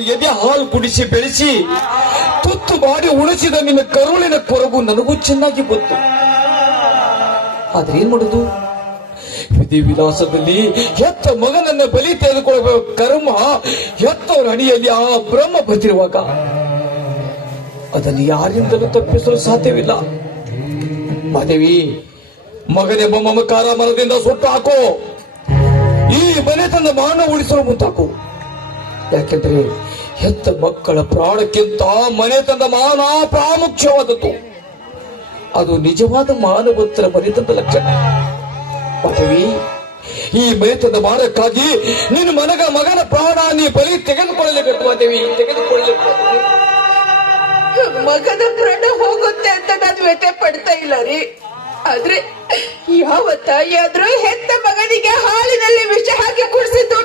ಎದೆ ಹಾಲು ಕುಡಿಸಿ ಬೆಳೆಸಿ ತುತ್ತು ಮಾಡಿ ಉಳಿಸಿದ ನಿನ್ನ ಕರುಳಿನ ಕೊರಗು ನನಗೂ ಚೆನ್ನಾಗಿ ಗೊತ್ತು. ಆದ್ರೆ ಏನ್ ಮಾಡುದು? ವಿಧಿ ವಿಲಾಸದಲ್ಲಿ ಹೆತ್ತ ಮಗನನ್ನ ಬಲಿ ತೆಗೆದುಕೊಳ್ಳಬೇಕು ಕರ್ಮ ಹೆತ್ತವರ ಅಡಿಯಲ್ಲಿ ಆ ಬ್ರಹ್ಮ ಬಂದಿರುವಾಗ ಅದನ್ನು ಯಾರಿಂದಲೂ ತಪ್ಪಿಸಲು ಸಾಧ್ಯವಿಲ್ಲ. ಮಾದೇವಿ, ಮಗನೆಂಬ ಮಮಕಾರ ಮರದಿಂದ ಸುಟ್ಟು ಹಾಕೋ. ಈ ಮನೆತನ ಮಾನ ಉಳಿಸಲು ಮುಂತಾಕು ಯಾಕೆಂದ್ರೆ ಹೆತ್ತ ಮಕ್ಕಳ ಪ್ರಾಣಕ್ಕಿಂತ ಮನೆತನದ ಮಾನ ಪ್ರಾಮುಖ್ಯವಾದದ್ದು. ಅದು ನಿಜವಾದ ಮಾನವತ್ತರ ಮನೆತನದ ಲಕ್ಷಣ. ಪದವಿ ಈ ಮನೆತನದ ಮಾನಕ್ಕಾಗಿ ನಿನ್ನ ಮನಗ ಮಗನ ಪ್ರಾಣ ನೀ ಬಲಿ ತೆಗೆದುಕೊಳ್ಳಲೇಬೇಕು ಮಾದೇವಿ ತೆಗೆದುಕೊಳ್ಳಲೇಬೇಕು. ಮಗನ ಪ್ರಾಣ ಹೋಗುತ್ತೆ ಅಂತ ನಾನು ವ್ಯಥೆ ಪಡ್ತಾ ಇಲ್ಲ ರೀ. ಆದ್ರೆ ಯಾವ ತಾಯಿಯಾದ್ರೂ ಹೆತ್ತ ಮಗನಿಗೆ ಹಾಲಿನಲ್ಲಿ ವಿಷ ಹಾಕಿ ಕುಡಿಸಿದ್ದು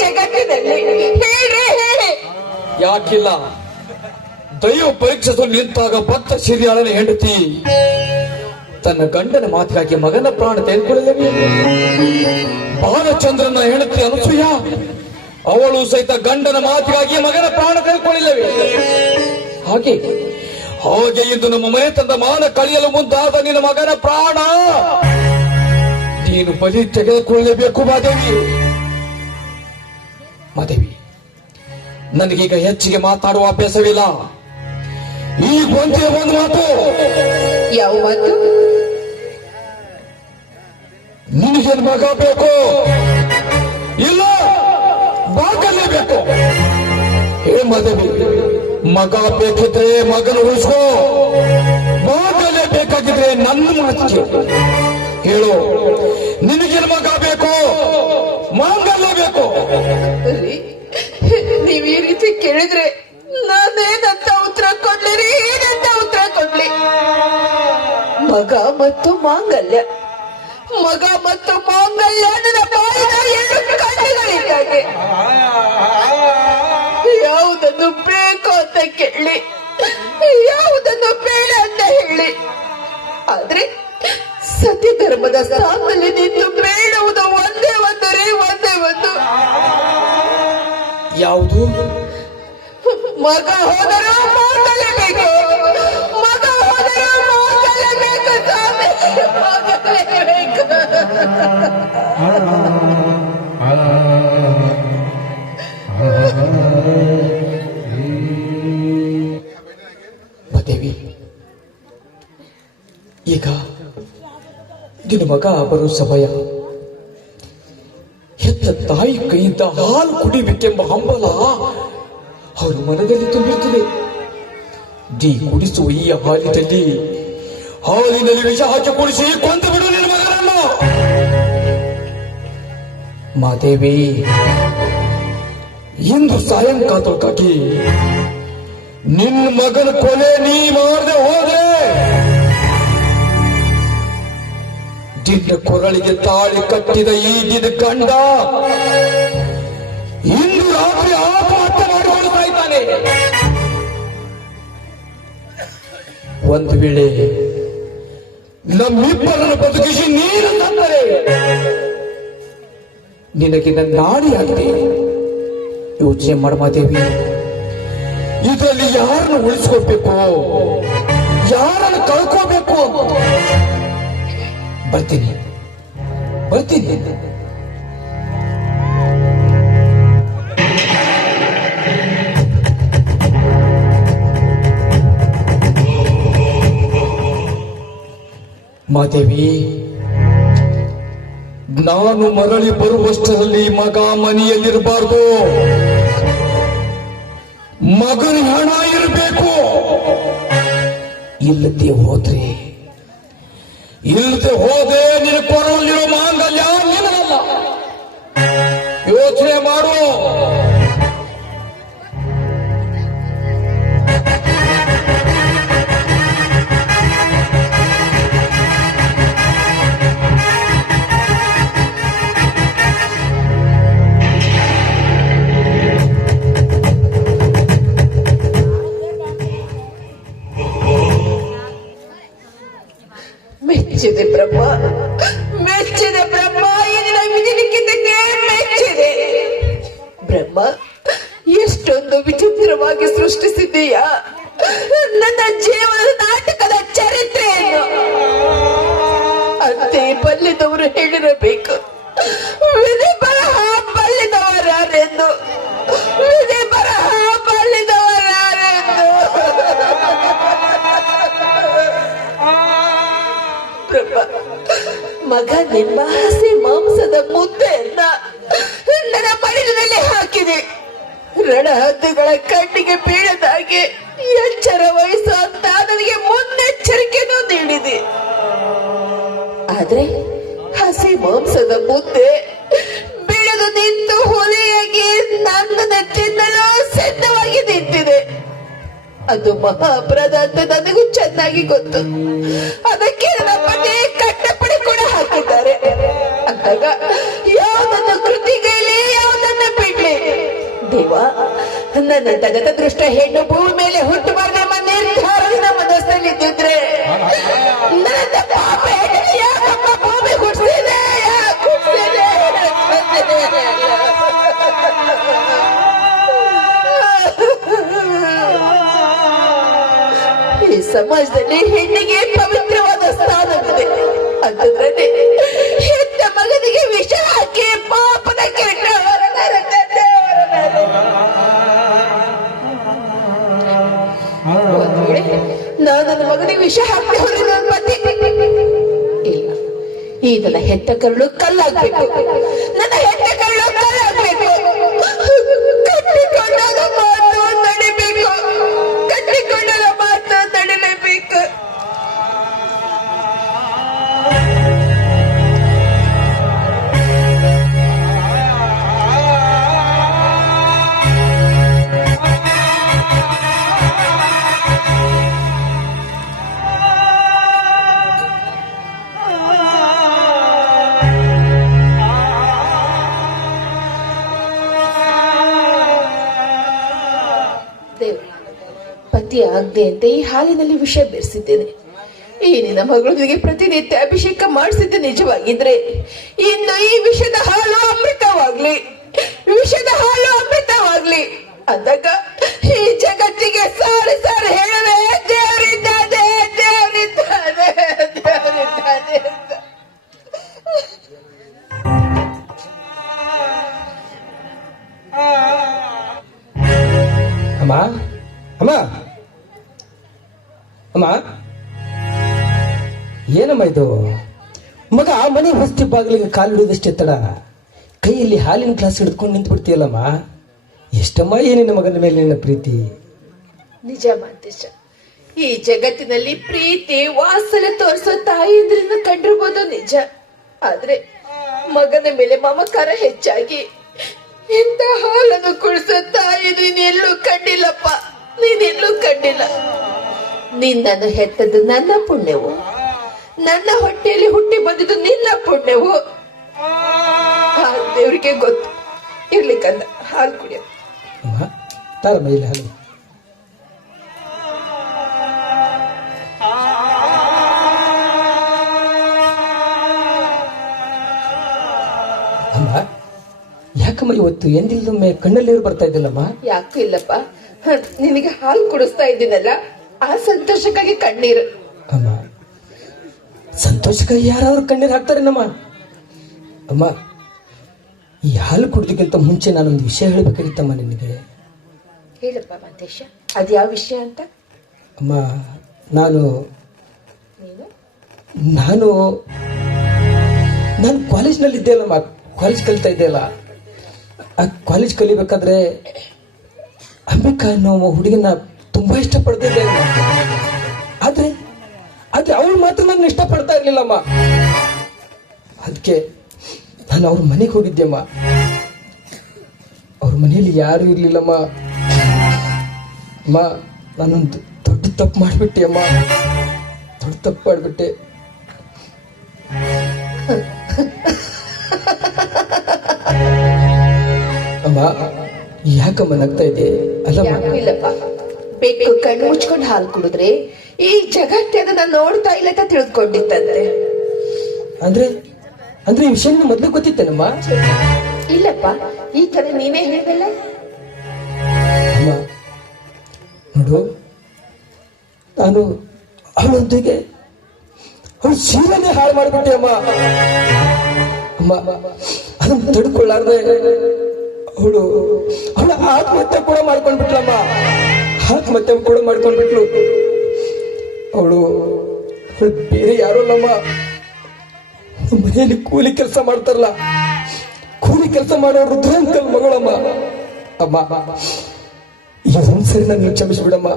ಜಗತ್ತಿನಲ್ಲಿ. ಹೇಳ್ರಿ, ಹೇಳಿ. ಯಾಕಿಲ್ಲ? ದೈವ ಪರೀಕ್ಷಿಸಲು ನಿಂತಾಗ ಭತ್ತ ಸಿರಿಯಾಳನ ಹೆಂಡತಿ. ತನ್ನ ಗಂಡನ ಮಾತಿಗಾಗಿ ಮಗನ ಪ್ರಾಣ ತೆಗೆದುಕೊಳ್ಳಲೇವೆ ಬಾಲಚಂದ್ರನ ಹೆಂಡತಿ ಅನಸೂಯ, ಅವಳು ಸಹಿತ ಗಂಡನ ಮಾತಿಗಾಗಿ ಮಗನ ಪ್ರಾಣ ತೆಗೆದುಕೊಳ್ಳಿಲ್ಲವೇ ಹಾಗೆ ಹಾಗೆ ಇಂದು ನಮ್ಮ ಮನೆ ತಂದ ಮಾನ ಕಳೆಯಲು ಮುಂದಾದ ನಿನ್ನ ಮಗನ ಪ್ರಾಣ. ನೀನು ಬಲಿ ತೆಗೆದುಕೊಳ್ಳಬೇಕು ಮಾದೇವಿ. ಮಾದೇವಿ ನನಗೀಗ ಹೆಚ್ಚಿಗೆ ಮಾತಾಡುವ ಅಭ್ಯಾಸವಿಲ್ಲ. ಈ ಒಂದೇ ಒಂದು ಮಾತು. ಯಾವ ಮಾತು? ನಿನಗೇನು ಮಗ ಬೇಕು? ಇಲ್ಲ ಬಾಕಲೇಬೇಕು ಬೇಕು. ಹೇ ಮದವಿ ಮಗ ಬೇಕಿದ್ರೆ ಮಗನ ಉಳಿಸ್ಕೋ. ಬಾಗಲ್ಲೇ ಬೇಕಾಗಿದ್ರೆ ನನ್ನ ಮಾತು. ಹೇಳು ನಿನಗಿನ ಮಗ ಬೇಕು? ಮಾಂಗಲ್ಯ ಬೇಕು. ನೀವ್ ಈ ರೀತಿ ಕೇಳಿದ್ರೆ ನಾನೇನಂತ ಉತ್ತರ ಕೊಡ್ಲಿ ರೀ ಏನಂತ ಉತ್ತರ ಕೊಡ್ಲಿ. ಮಗ ಮತ್ತು ಮಾಂಗಲ್ಯ. ಮಗ ಮತ್ತು ಮಾಂಗಲ್ಯ ನನ್ನ ಬಾಯಿನ ಎರಡು ಕಣ್ಣುಗಳಿದ್ದಾಗೆ ಯಾವುದನ್ನು ಬೇಕು ಅಂತ ಕೇಳಿ. ಯಾವುದನ್ನು ಬೇಡ ಅಂತ ಹೇಳಿ. ಆದ್ರೆ ಸತ್ಯ ಧರ್ಮದ ಸ್ಥಾನದಲ್ಲಿ ನಿಂತು ಬೇಡುವುದು ಒಂದೇ ಒಂದು ರೀ ಒಂದೇ ಒಂದು. ಯಾವುದು? ಮಗ ಹೋದರೂ ಮಾತಲೇಬೇಕು ಮಗ ಹೋದರ ಮಾತಲೇಬೇಕು ಸ್ವಾಮಿ. ಮಾತಲೇಬೇಕು ಮದೇವಿ ಈಗ ನಿನ್ನ ಮಗ ಬರೋ ಸಮಯ. ಹೆತ್ತ ತಾಯಿ ಕೈಯಿಂದ ಹಾಲು ಕುಡಿಬೇಕೆಂಬ ಹಂಬಲ ಅವರ ಮನದಲ್ಲಿ ತುಂಬಿರುತ್ತದೆ. ನೀ ಕುಡಿಸುವ ಈ ಹಾಲಿನಲ್ಲಿ ಹಾಲಿನಲ್ಲಿ ವಿಷ ಹಾಕಿ ಕುಡಿಸಿ ಕೊಂದು ಬಿಡು ನಿನ್ನ ಮಗನನ್ನು. ಮಾದೇವಿ. ಇಂದು ಕಾಕಿ. ನಿನ್ನ ಮಗನ ಕೊಲೆ ನೀ ಮಾಡದೆ ಹೋದ್ರೆ? ನಿನ್ನ ಕೊರಳಿಗೆ ತಾಳಿ ಕಟ್ಟಿದ ಈ ನಿನ್ನ ಕಂಡ ಇಂದು ರಾತ್ರಿ ಆತ್ಮಹತ್ಯೆ ಮಾಡಿಕೊಂಡು ಸಾಯ್ತಾನೆ. ಒಂದು ವೇಳೆ ನಮ್ಮಿಬ್ಬರನ್ನು ಬದುಕಿಸಿ ನೀರು ತಂದರೆ, ನಿನಗೆ ನನ್ನ ನಾಡಿಯಾಗಿದೆ. ಯೋಚನೆ ಮಾಡಮಾದೇವಿ ಇದರಲ್ಲಿ ಯಾರನ್ನು ಉಳಿಸ್ಕೋಬೇಕು ಯಾರನ್ನು ಕಳ್ಕೋಬೇಕು ಬರ್ತೀನಿ. ಬರ್ತೀನಿ. ಮಾದೇವಿ, ನಾನು ಮರಳಿ ಬರುವಷ್ಟರಲ್ಲಿ ಮಗ ಮನೆಯಲ್ಲಿರಬಾರ್ದು. ಮಗನ ಹಣ ಇರಬೇಕು. ಇಲ್ಲದೆ ಹೋದ್ರೆ ಇಲ್ಲದೆ ಹೋದೆ ಬ್ರಹ್ಮ ಎಷ್ಟೊಂದು ವಿಚಿತ್ರವಾಗಿ ಸೃಷ್ಟಿಸಿದ್ದೀಯಾ? ನನ್ನ ಜೀವನ ನಾಟಕದ ಚರಿತ್ರೆಯನ್ನು. ಅಂತೆ ಬಲ್ಲಿದವರು ಹೇಳಿರಬೇಕು. ವಿಧಿ ಬರಹ ಬಲ್ಲಿದವರಾರೆಂದು. ವಿಧಿ ಬರಹ ಬಲ್ಲಿದವರಾರೆಂದು. ಪ್ರಭ, ಮಗ ನಿಮ್ಮ ಹಸಿ ಮಾಂಸದ ಮುದ್ದೆಯನ್ನ ನನ್ನ ಮಡಿಲಿನಲ್ಲಿ ಹಾಕಿದೆ. ರಣ ಹದ್ದುಗಳ ಕಣ್ಣಿಗೆ ಬೀಳದಾಗೆ ಎಚ್ಚರ ವಹಿಸು ಅಂತ ನನಗೆ ಮುನ್ನೆಚ್ಚರಿಕೆನೂ ನೀಡಿದೆ. ಆದ್ರೆ ಹಸಿ ಮಾಂಸದ ಮುದ್ದೆ ಬೀಳದು ನಿಂತು ಹೊಲೆಯಾಗಿ ನನ್ನ ಚಿನ್ನಲು ಸಿದ್ಧವಾಗಿ ನಿಂತಿದೆ. ಅದು ಮಹಾಪ್ರದ ಅಂತ ನನಗೂ ಚೆನ್ನಾಗಿ ಗೊತ್ತು. ಅದಕ್ಕೆ ಪತಿ ಕಟ್ಟಪಡಿ ಕೂಡ ಹಾಕಿದ್ದಾರೆ. ಅಂದಾಗ ದೇವ ನನ್ನ ತಗದ ದೃಷ್ಟ ಹೆಣ್ಣು ಭೂಮಿ ಮೇಲೆ ಹುಟ್ಟಬಾರ್ದೆಂಬ ನಿರ್ಧಾರದಿಂದ ಮನಸ್ಸಲ್ಲಿದ್ದಿದ್ರೆ ನನ್ನ ಪಾಪ ಹೆಣ್ಣಿಗೆ ಯಾಕಪ್ಪ ಭೂಮಿ ಈ ಸಮಾಜದಲ್ಲಿ ಹೆಣ್ಣಿಗೆ ಪವಿತ್ರವಾದ ಸ್ಥಾನವಿದೆ. ಅಂತಂದ್ರೆ ಹೆತ್ತ ಮಗನಿಗೆ ವಿಷ ಹಾಕಿ ಪಾಪದ ಕೆಟ್ಟ ನನ್ನ ಮಗನಿಗೆ ವಿಷ ಹಾಕಿ ಹೋದ್ರೆ ನನ್ನ ಪತಿ. ಇಲ್ಲ. ಈ ನನ್ನ ಹೆತ್ತ ಕರುಳು ಕಲ್ಲಾಗ್ಬೇಕು. ಈ ಹಾಲಿನಲ್ಲಿ ವಿಷ ಬೆರೆಸಿದ್ದೇನೆ. ಈ ನಿನ್ನ ಮಗಳಿಗೆ ಪ್ರತಿನಿತ್ಯ ಅಭಿಷೇಕ ಮಾಡಿಸಿದ್ದು ನಿಜವಾಗಿದ್ರೆ ಇನ್ನು ಈ ವಿಷದ ಹಾಲು ಅಮೃತವಾಗ್ಲಿ. ವಿಷದ ಹಾಲು ಅಮೃತವಾಗ್ಲಿ. ಅದಕ್ಕ ಈ ಜಗತ್ತಿಗೆ ಸಾರಿ ಸಾರಿ ಹೇಳುವೆ ಏನಮ್ಮ ಇದು ಮಗ ಆ ಮನೆ ಹೊಸ್ತಿ ಬಾಗಿಲಿಗೆ ಕಾಲಿಡೋದಷ್ಟೇ ತಡ. ಕೈಯಲ್ಲಿ ಹಾಲಿನ ಗ್ಲಾಸ್ ಹಿಡ್ಕೊಂಡು ನಿಂತು ಬಿಡ್ತೀಯಲ್ಲಮ್ಮ ಎಷ್ಟಮ್ಮ ಏನಿನ ಮಗನ ಮೇಲೆ ನಿನ್ನ ಪ್ರೀತಿ? ನಿಜ ಮಾತೇಶ. ಈ ಜಗತ್ತಿನಲ್ಲಿ ಪ್ರೀತಿ ವಾಸಲೆ ತೋರಿಸೋ ತಾಯಿಯಂದ್ರನ್ನ ಕಂಡಿರ್ಬೋದು ನಿಜ. ಆದ್ರೆ ಮಗನ ಮೇಲೆ ಮಮಕಾರ ಹೆಚ್ಚಾಗಿ ಇಂತ ಹಾಲನ್ನು ಕುಡಿಸೋ ತಾಯಿ ನೀನೆಲ್ಲೂ ಕಂಡಿಲ್ಲಪ್ಪ. ನೀನೆಲ್ಲೂ ಕಂಡಿಲ್ಲ. ನಿನ್ನನ್ನು ಹೆತ್ತದ್ದು ನನ್ನ ಪುಣ್ಯವು. ನನ್ನ ಹೊಟ್ಟೆಯಲ್ಲಿ ಹುಟ್ಟಿ ಬಂದಿದ್ದು ನಿನ್ನ ಪುಣ್ಯವು. ದೇವ್ರಿಗೆ ಗೊತ್ತು. ಇರ್ಲಿ ಕಂದ ಹಾಲು ಕುಡಿಯ. ಅಮ್ಮ ಮೈಲಿ ಹಾಲು. ಯಾಕಮ್ಮ ಇವತ್ತು ಎಂದಿಲ್ಲೊಮ್ಮೆ ಕಣ್ಣಲ್ಲಿ ನೀರು ಬರ್ತಾ ಇದ್ದಿಲ್ಲಮ್ಮ? ಯಾಕೂ ಇಲ್ಲಪ್ಪ. ನಿನಗೆ ಹಾಲು ಕುಡಿಸ್ತಾ ಇದ್ದೀನಲ್ಲ ಆ ಸಂತೋಷಕ್ಕಾಗಿ ಕಣ್ಣೀರು. ಅಮ್ಮ ಸಂತೋಷಕ್ಕಾಗಿ ಯಾರಾದ್ರೂ ಕಣ್ಣೀರು ಹಾಕ್ತಾರೇನಮ್ಮ ಅಮ್ಮ ಈ ಹಾಲು ಕುಡ್ದಕ್ಕಿಂತ ಮುಂಚೆ ನಾನೊಂದು ವಿಷಯ ಹೇಳಬೇಕಾಗಿತ್ತಮ್ಮ ನಿನಗೆ. ಹೇಳಪ್ಪ ಮಾತೇಶ ಅದ್ ಯಾವ ವಿಷಯ ಅಂತ? ಅಮ್ಮ ನಾನು ನೀನು? ನಾನು ನಾನು ಕಾಲೇಜ್ನಲ್ಲಿ ಇದ್ದೆ ಅಲ್ಲಮ್ಮ ಕಾಲೇಜ್ ಕಲಿತಾ ಇದ್ದೆ ಅಲ್ಲ ಆ ಕಾಲೇಜ್ ಕಲಿಬೇಕಾದ್ರೆ ಅಂಬಿಕಾ ಅನ್ನೋ ಹುಡುಗನ ತುಂಬಾ ಇಷ್ಟಪಡ್ತಿದ್ದೆ ಆದ್ರೆ ಆದ್ರೆ ಅವ್ರು ಮಾತ್ರ ನನ್ನ ಇಷ್ಟಪಡ್ತಾ ಇರ್ಲಿಲ್ಲಮ್ಮ. ಅದಕ್ಕೆ ನಾನು ಅವ್ರ ಮನೆಗೆ ಹೋಗಿದ್ದೆಮ್ಮ. ಅವ್ರ ಮನೆಯಲ್ಲಿ ಯಾರು ಇರ್ಲಿಲ್ಲಮ್ಮ. ಅಮ್ಮ, ನಾನೊಂದು ದೊಡ್ಡ ತಪ್ಪು ಮಾಡಿಬಿಟ್ಟೆ ಅಮ್ಮ. ದೊಡ್ಡ ತಪ್ಪು ಮಾಡಿಬಿಟ್ಟೆ. ಅಮ್ಮ, ಯಾಕಮ್ಮ ನಗ್ತಾ ಇದೆ ಇಲ್ಲಪ್ಪ. ಕಣ್ಣು ಮುಚ್ಕೊಂಡು ಹಾಲು ಕುಡಿದ್ರೆ ಈ ಜಗತ್ತೇ ಅದನ್ನ ನೋಡ್ತಾ ಇಲ್ಲ ಅಂತ ತಿಳಿದುಕೊಂಡಿತ್ತಂತೆ ಅಂದ್ರೆ ಅಂದ್ರೆ ಈ ವಿಷಯ ಮೊದಲು ಗೊತ್ತಿತ್ತೇನಮ್ಮ? ಇಲ್ಲಪ್ಪ ಈ ತರ ನೀನೇ ಹೇಳಿದಲ್ಲ ಅಮ್ಮ ನೋಡು ನಾನು ಅವಳೊಂದಿಗೆ ಅವಳು ಜೀವನೇ ಹಾಳು ಮಾಡಿಬಿಟ್ಟೆ ಅಮ್ಮ. ಅಮ್ಮ ಅದನ್ನ ತಡ್ಕೊಳ್ಳಾರ್ದೆ ಅವಳು ಅವಳ ಆತ್ಮಹತ್ಯೆ ಕೂಡ ಮಾಡ್ಕೊಂಡ್ಬಿಟ್ಲಮ್ಮ. ಆತ್ಮಹತ್ಯೆ ಕೂಡ ಮಾಡ್ಕೊಂಡ್ಬಿಟ್ಲು. ಅವಳು ಬೇರೆ ಯಾರು ನಮ್ಮ ಮನೆಯಲ್ಲಿ ಕೂಲಿ ಕೆಲಸ ಮಾಡ್ತಾರಲ್ಲ, ಕೂಲಿ ಕೆಲಸ ಮಾಡೋ ರುದ್ರಾಂಕಲ್ ಮಗಳಮ್ಮ. ಅಮ್ಮ ಒಂದ್ಸರಿ ನನ್ನ ಕ್ಷಮಿಸ್ಬಿಡಮ್ಮ.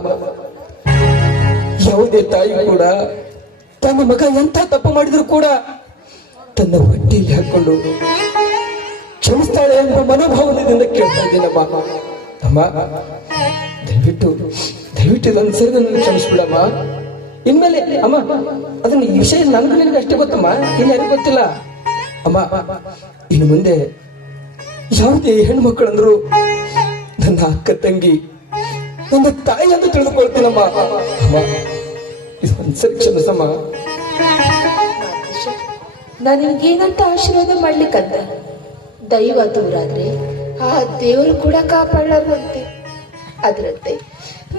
ಯಾವುದೇ ತಾಯಿ ಕೂಡ, ತನ್ನ ಮಗ ಎಂಥ ತಪ್ಪು ಮಾಡಿದ್ರು ಕೂಡ ತನ್ನ ಹೊಟ್ಟೆಯಲ್ಲಿ ಹಾಕೊಂಡು ಕ್ಷಮಿಸ್ತಾಳೆ ಎಂಬ ಮನೋಭಾವನೆಯಿಂದ ಕೇಳ್ತಾ ಇದ್ದೀನಮ್ಮ ಅಮ್ಮ, ದಯವಿಟ್ಟು ದಯವಿಟ್ಟು ಇದೊಂದ್ಸರಿ ನನ್ನ ಕ್ಷಮಿಸ್ಬಿಡಮ್ಮ. ಇನ್ಮೇಲೆ ಅಮ್ಮ, ಅದನ್ನ ವಿಷಯ ನನಗೂ ನಿನಗೆ ಅಷ್ಟೇ ಗೊತ್ತಮ್ಮ, ಇನ್ನು ಯಾರಿಗೂ ಗೊತ್ತಿಲ್ಲ. ಅಮ್ಮ, ಇನ್ನು ಮುಂದೆ ಯಾವುದೇ ಹೆಣ್ಮಕ್ಳಂದ್ರು ನನ್ನ ಅಕ್ಕ ತಂಗಿ, ನನ್ನ ತಾಯಿ ಅಂತ ತಿಳಿದುಕೊಳ್ತೀನಮ್ಮ. ಅಮ್ಮ, ಇದು ಒಂದ್ಸರಿ ನಾನು ಏನಂತ ಆಶೀರ್ವಾದ ಮಾಡ್ಲಿಕ್ಕಂತ? ದೈವ ದೂರಾದ್ರೆ ಆ ದೇವರು ಕೂಡ ಕಾಪಾಡಲ್ವಂತೆ. ಅದರಂತೆ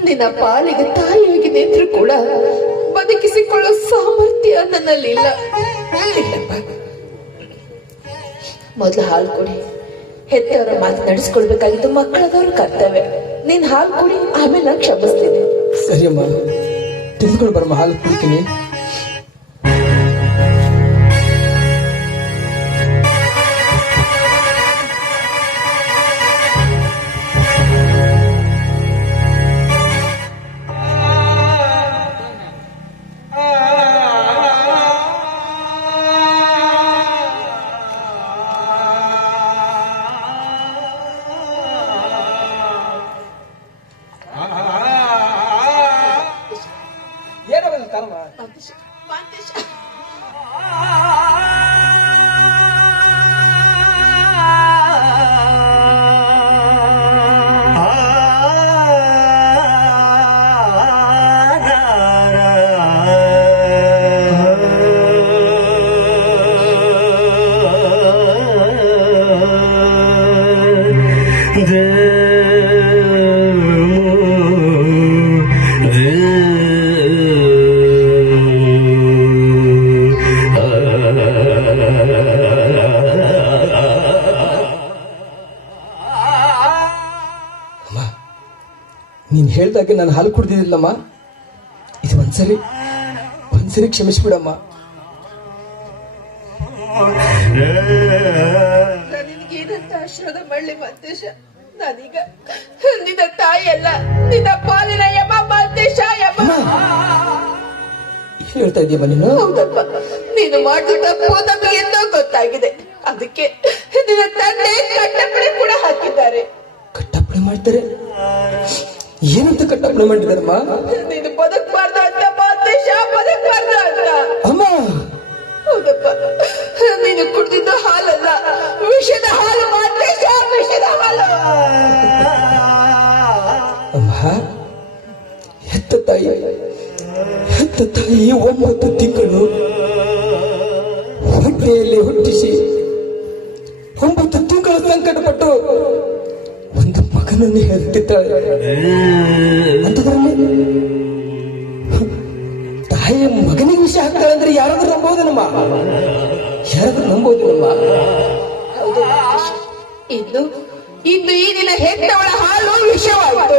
ನಿನ್ನ ಪಾಲಿಗೆ ತಾಯಿಯಾಗಿ ನಿಂತರೂ ಕೂಡ ಬದುಕಿಸಿಕೊಳ್ಳೋ ಸಾಮರ್ಥ್ಯ ನನ್ನಲ್ಲಿ ಇಲ್ಲ ಇಲ್ಲಪ್ಪ. ಮೊದ್ಲು ಹಾಲು ಕೊಡಿ. ಹೆತ್ತವರ ಮಾತು ನಡೆಸ್ಕೊಳ್ಬೇಕಾಗಿತ್ತು ಮಕ್ಕಳದವ್ರ ಕರ್ತವ್ಯ. ನೀನ್ ಹಾಲು ಕೊಡಿ, ಆಮೇಲೆ ನಾನು ಕ್ಷಮಿಸ್ತೀನಿ. ಸರಿ ಅಮ್ಮ ತಿಳ್ಕೊಂಡು ಬರಮ್ಮ, ಹಾಲು ನೀನ್ ಹೇಳ್ದಾಗೆ ನಾನು ಹಾಲು ಕುಡ್ದಿದ್ದಿಲ್ಲಮ್ಮ. ಇದು ಒಂದ್ಸರಿ ಒಂದ್ಸರಿ ಕ್ಷಮಿಸ್ಬಿಡಮ್ಮ. ನಿನಗೇನಂತ ಆಶೀರ್ವಾದ ಮಾಡ್ಲಿ ಮಂತೇಶ ನಾನೀಗ ನಿನ್ನ ತಾಯಿ ಅಲ್ಲ ನಿನ್ನ ಪಾಲಿನ ಯಮ ಮಂತೇಶ ಯಮ. ಏನ್ ಹೇಳ್ತಾ ಇದೀಯಮ್ಮ ನೀನು? ಹೌದಪ್ಪ ನೀನು ಮಾಡಿದ ತಪ್ಪು ನಮಗೆ ಗೊತ್ತಾಗಿದೆ. ಅದಕ್ಕೆ ನಿನ್ನ ತಂದೆ ಕಟ್ಟಪಡೆ ಕೂಡ ಹಾಕಿದ್ದಾರೆ. ಕಟ್ಟಪ್ಪಣೆ ಮಾಡ್ತಾರೆ? ಏನಂತ ಕಟ್ಟಪ್ಪಣೆ ಮಾಡಿದಾರಮ್ಮ ನೀನು ಬದುಕಬಾರ್ದು ಅಂತ ಮಂತೇಶ ಬದುಕಬಾರ್ದು ಅಂತ. ಅಮ್ಮ! ಹೌದಪ್ಪ. ನೀನು ಕುಡ್ದಿದ್ದು ಹಾಲಲ್ಲ ವಿಷದ ಹಾಲು ವಿಷದ ಹಾಲು. ಅಮ್ಮ ಹೆತ್ತ ತಾಯಿ ಹೆತ್ತ ತಾಯಿ ಒಂಬತ್ತು ತಿಂಗಳು ಹೊಟ್ಟೆಯಲ್ಲಿ ಹುಟ್ಟಿಸಿ ಒಂಬತ್ತು ತಿಂಗಳು ಸಂಕಟಪಟ್ಟು ಹೇಳ್ತಿದ್ದಾಳೆ ಹೆತ್ತಿದ್ದಾಳೆ ಅಂತದ್ರಲ್ಲಿ ತಾಯಿ ಮಗನಿಗೆ ವಿಷಯ ಹಾಕ್ತಾಳೆ ಅಂದ್ರೆ ಯಾರಾದ್ರೂ ನಂಬೋದೇನಮ್ಮ ಯಾರಾದ್ರೂ ನಂಬೋದೇನಮ್ಮ ನಮ್ಮ? ಇದು ಇನ್ನು ಇನ್ನು ಈ ದಿನ ಹೆತ್ತವಳ ಹಾಲು ವಿಷವಾಯಿತು.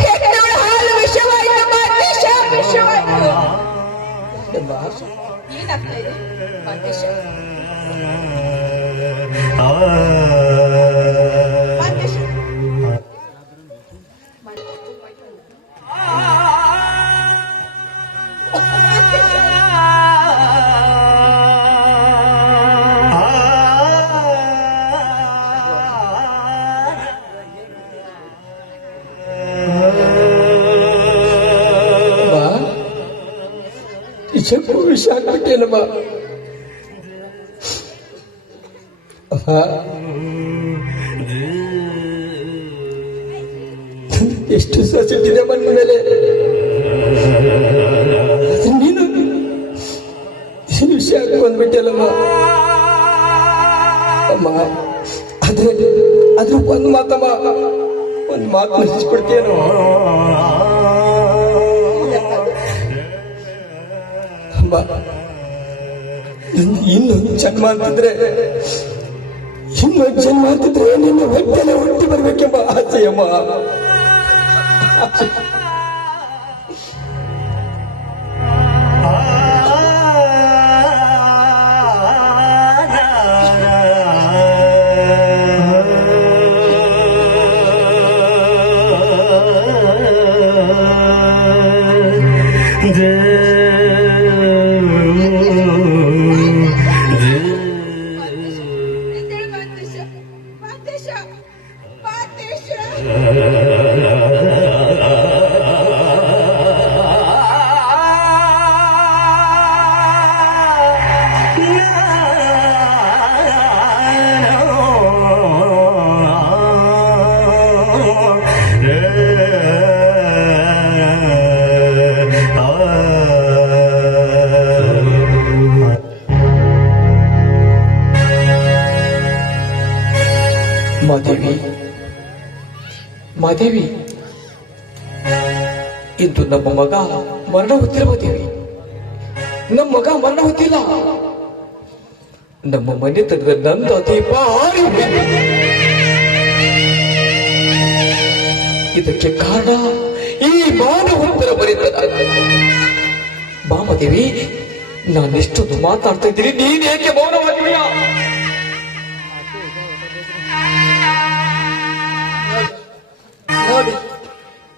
ಹೆತ್ತವಳ ಹಾಲು ವಿಷವಾಯಿತು ಮಂತೇಶ ವಿಷವಾಯಿತು. ಏನಾಗ್ತಾ ಇದೆ ಮಂತೇಶ ನಮ್ಮ ಎಷ್ಟು ಸಸಿಟ್ಟಿದೆ ಬಂದ ಮೇಲೆ? ನೀನು ವಿಷಯ ಬಂದ್ಬಿಟ್ಟಲ್ಲಮ್ಮ? ಅಮ್ಮ ಅದೇ ಅದ್ರೂ ಒಂದು ಮಾತಮ್ಮ. ಒಂದು ಮಾತು ಮುಚ್ಚಿಸ್ಬಿಡ್ತೀಯನು ಅಮ್ಮ ಇನ್ನೊಂದು ಜನ್ಮ ಅಂತಿದ್ರೆ ಇನ್ನೊಂದು ಜನ್ಮ ಅಂತಿದ್ರೆ ನಿನ್ನ ಹೊಟ್ಟೆಲೆ ಹುಟ್ಟಿ ಬರ್ಬೇಕೆಂಬ ಆಸೆಯಮ್ಮ ಮಾದೇವಿ. ಮಾದೇವಿ. ಇಂದು ನಮ್ಮ ಮಗ ಮರಣ ಹೊತ್ತಿರುವ ದೇವಿ. ನಮ್ಮ ಮಗ ಮರಣ ಹೊತ್ತಿಲ್ಲ. ನಮ್ಮ ಮನೆ ಮನೆತನದ ನಂದು ದೀಪ ಆರಿ. ಇದಕ್ಕೆ ಕಾರಣ ಈ ಮಾನವಂತರ ಮನೆತನ. ಬಾಮದೇವಿ, ನಾನೆಷ್ಟೊಂದು ಮಾತಾಡ್ತಾ ಇದ್ದೀನಿ, ನೀನ್ ಏಕೆ ಮೌನವಾಗಿದೆಯಾ ನೋಡಿ.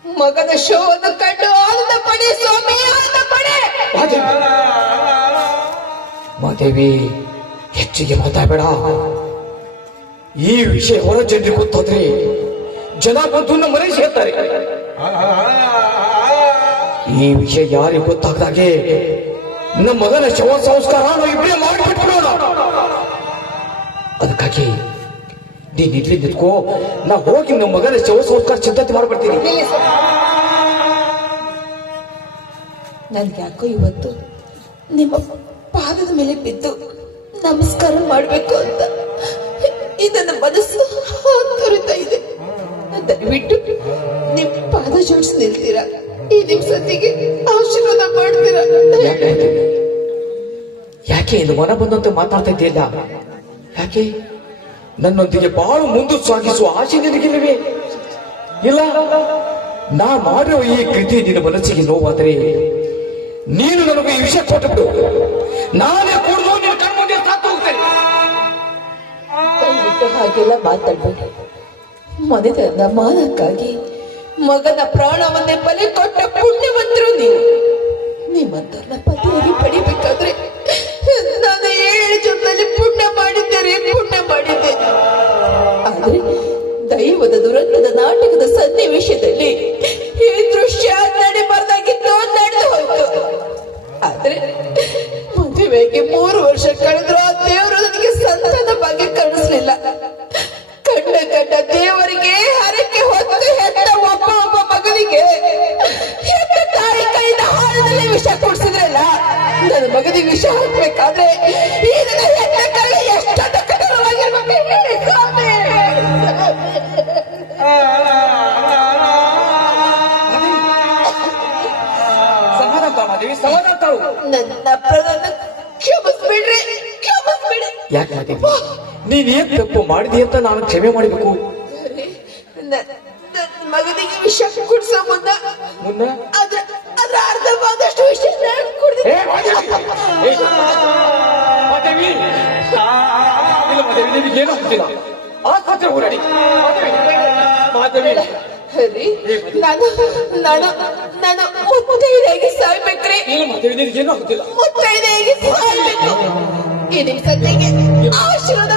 ಮಗನ ಶೋವನ್ನು ಕಂಡು ಆನಂದ ಪಡೆ ಸ್ವಾಮಿ ಪಡೆ. ಮಾದೇವಿ ಹೆಚ್ಚಿಗೆ ಮಾತಾಡಬೇಡ. ಈ ವಿಷಯ ಹೊರ ಜನರಿಗೆ ಗೊತ್ತಾದ್ರೆ ಜನ ಬಂದು ನಮ್ಮ ಮನೆ ಸೇರ್ತಾರೆ ಈ ವಿಷಯ ಯಾರಿಗೆ ಗೊತ್ತಾಗದಾಗೆ ನಮ್ಮ ಮಗನ ಶವ ಸಂಸ್ಕಾರ ನಾವು ಇಬ್ಬರೇ ಮಾಡಿಬಿಟ್ಬಿಡೋಣ. ಅದಕ್ಕಾಗಿ ನೀನ್ ಇಲ್ಲಿ ನಿಂತ್ಕೋ. ನಾ ಹೋಗಿ ನಮ್ಮ ಮಗನ ಶವ ಸಂಸ್ಕಾರ ಸಿದ್ಧತೆ ಮಾಡ್ಬಿಡ್ತೀನಿ. ನನ್ಗೆ ಯಾಕೋ ಇವತ್ತು ನಿಮ್ಮ ಪಾದದ ಮೇಲೆ ಬಿದ್ದು ನಮಸ್ಕಾರ ಮಾಡಬೇಕು ಅಂತ ಇದನ್ನ ಮನಸ್ಸು ತೋರುತ್ತಾ ಇದೆ. ದಯವಿಟ್ಟು ನಿಮ್ ಪಾದ ಜೋಡಿಸಿ ನಿಲ್ತೀರಾ? ಈ ನಿಮ್ ಸತಿಗೆ ಆಶೀರ್ವಾದ ಮಾಡ್ತೀರಾ? ಯಾಕೆ ಇದು ಮನ ಬಂದಂತೆ ಮಾತಾಡ್ತಾ ಇಲ್ಲ ಯಾಕೆ? ನನ್ನೊಂದಿಗೆ ಬಹಳ ಮುಂದೆ ಸಾಗಿಸುವ ಆಸೆ ನಿನಗಿಲ್ಲವೇ? ಇಲ್ಲ. ನಾ ಮಾಡಿರೋ ಈ ಕೃತಿ ನಿನ್ನ ಮನಸ್ಸಿಗೆ ನೋವಾದರೆ ನೀನು ನನಗೆ ಈ ವಿಷಯ ಕೊಟ್ಟು ನಾನೇ ಕುಡಿದು, ನಿನ್ನ ಕಣ್ಮುಂದೆ ಸಾಕು ಹೋಗ್ತೇನೆ. ಹಾಗೆಲ್ಲ ಮಾತಾಡ್ಬೇಡಿ. ಮನೆತನದ ಮಾನಕ್ಕಾಗಿ ಮಗನ ಪ್ರಾಣವನ್ನೇ ಬಲಿ ನೀನ್ ಏನ್ ತಪ್ಪು ಮಾಡಿದಿ ಅಂತ ನಾನು ಕ್ಷಮೆ ಮಾಡಬೇಕು. ಮಗನಿಗೆ ವಿಷ ಕುಡ್ಸೋ ಮುನ್ನ ಮುನ್ನ? ಅದ್ರ ಅದ್ರ ಅರ್ಧವಾದಷ್ಟು ವಿಷ ನಾನು ಕುಡ್ದೆ. ಏ, ಮಾದೇವಿ! ಏ, ಮಾದೇವಿ! ಇಲ್ಲ ಮಾದೇವಿ, ನಿನಗೇನು ಆಗ್ತಿಲ್ಲ. ಆಸ್ಪತ್ರೆ ಹೋರಾಡಿ ನಾನು ನಾನು ನಾನು ಸಾಯ್ಬೇಕ್ರಿ. ಸಾಯ್ಬೇಕು. ಈ ನಿಮ್ ಸತ್ಯಗೆ ಆಶೀರ್ವಾದ